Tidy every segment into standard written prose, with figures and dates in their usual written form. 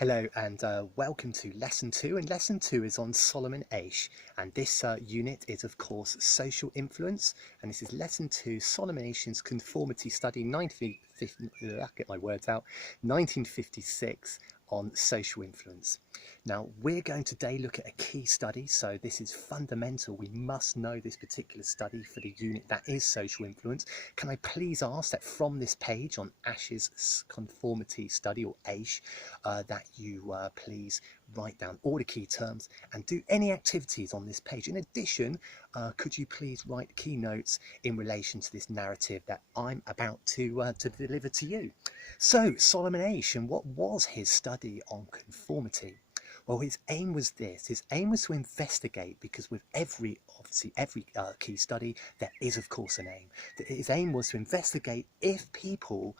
Hello and welcome to lesson 2, and lesson 2 is on Solomon Asch, and this unit is of course social influence, and this is lesson 2, Solomon Asch's conformity study 1956 on social influence. Now we're going today look at a key study, so this is fundamental. We must know this particular study for the unit that is social influence. Can I please ask that from this page on Asch's conformity study, or Asch, that you please write down all the key terms and do any activities on this page. In addition, could you please write key notes in relation to this narrative that I'm about to deliver to you. So Solomon Asch, and what was his study on conformity? Well, his aim was this. His aim was to investigate, because with every key study there is of course an aim. His aim was to investigate if people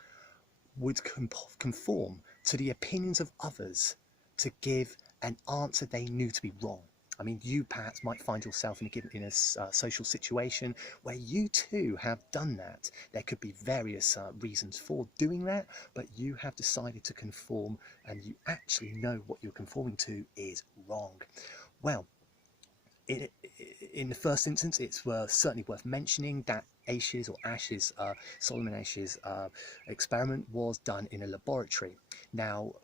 would conform to the opinions of others to give an answer they knew to be wrong. I mean, you perhaps might find yourself in a social situation where you too have done that. There could be various reasons for doing that, but you have decided to conform and you actually know what you're conforming to is wrong. Well, in the first instance, it's certainly worth mentioning that Solomon Asch's experiment was done in a laboratory. Now,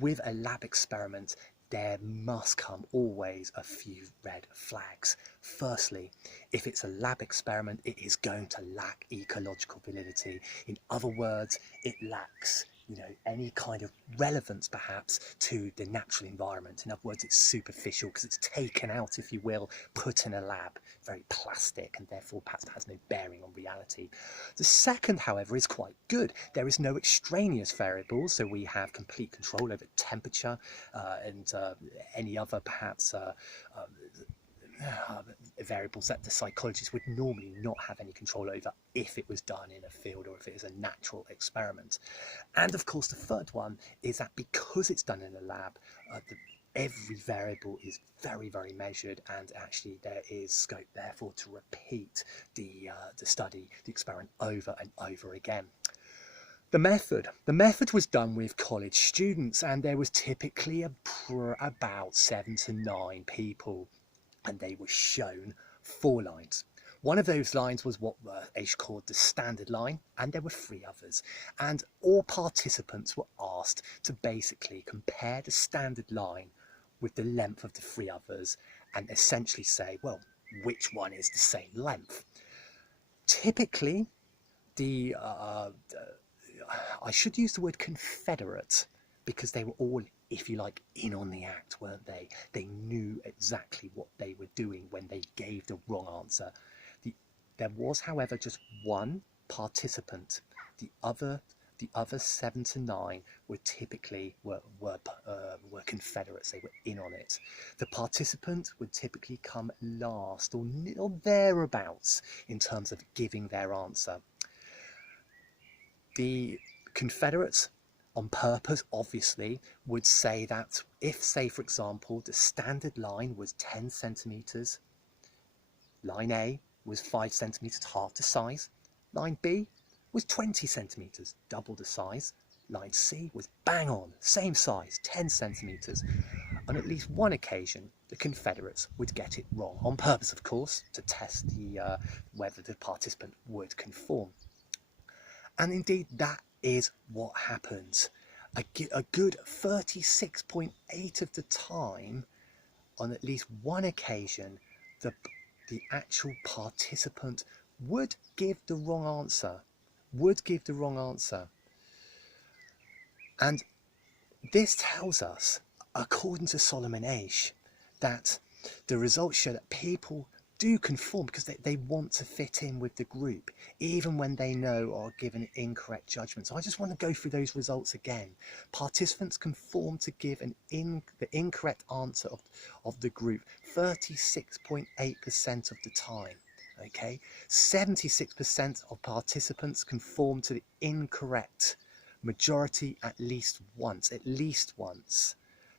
with a lab experiment, there must come always a few red flags. Firstly, if it's a lab experiment, it is going to lack ecological validity. In other words, it lacks any kind of relevance perhaps to the natural environment. In other words, it's superficial because it's taken out, if you will, put in a lab, very plastic, and therefore perhaps has no bearing on reality. The second, however, is quite good. There is no extraneous variables, so we have complete control over temperature and any other perhaps variables that the psychologist would normally not have any control over if it was done in a field or if it is a natural experiment. And of course, the third one is that because it's done in a lab, every variable is very, very measured, and actually there is scope therefore to repeat the study, the experiment over and over again. The method was done with college students, and there was typically about 7 to 9 people, and they were shown 4 lines. One of those lines was what Asch called the standard line, and there were 3 others. And all participants were asked to basically compare the standard line with the length of the 3 others and essentially say, well, which one is the same length? Typically, I should use the word confederate, because they were all, if you like, in on the act, weren't they? They knew exactly what they were doing when they gave the wrong answer. There was, however, just one participant. The other 7 to 9 were typically were confederates. They were in on it. The participant would typically come last or thereabouts in terms of giving their answer. The confederates, on purpose obviously, would say that if, say for example, the standard line was 10 centimeters, line A was 5 centimeters, half the size, line B was 20 centimeters, double the size, line C was bang on, same size, 10 centimeters. On at least one occasion, the confederates would get it wrong, on purpose of course, to test whether the participant would conform. And indeed, that is what happens. A good 36.8% of the time, on at least one occasion, the actual participant would give the wrong answer. And this tells us, according to Solomon Asch, that the results show that people do conform because they want to fit in with the group, even when they know or give an incorrect judgment. So I just want to go through those results again. Participants conform to give the incorrect answer of the group 36.8% of the time. Okay, 76% of participants conform to the incorrect majority at least once.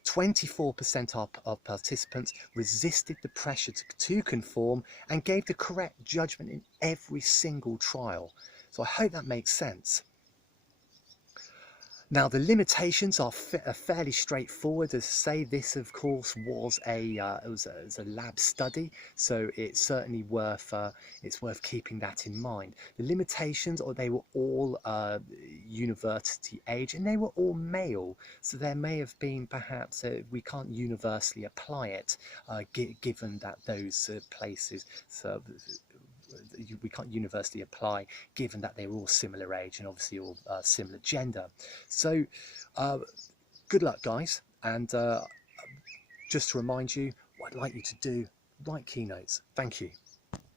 24% of participants resisted the pressure to conform and gave the correct judgment in every single trial. So I hope that makes sense. Now the limitations are fairly straightforward. As I say, this of course was it was a lab study, so it's certainly it's worth keeping that in mind. The limitations, or they were all university age, and they were all male, so there may have been perhaps we can't universally apply it, given that those places. So, we can't universally apply, given that they're all similar age and obviously all similar gender. So good luck, guys, and just to remind you, what I'd like you to do, write keynotes. Thank you.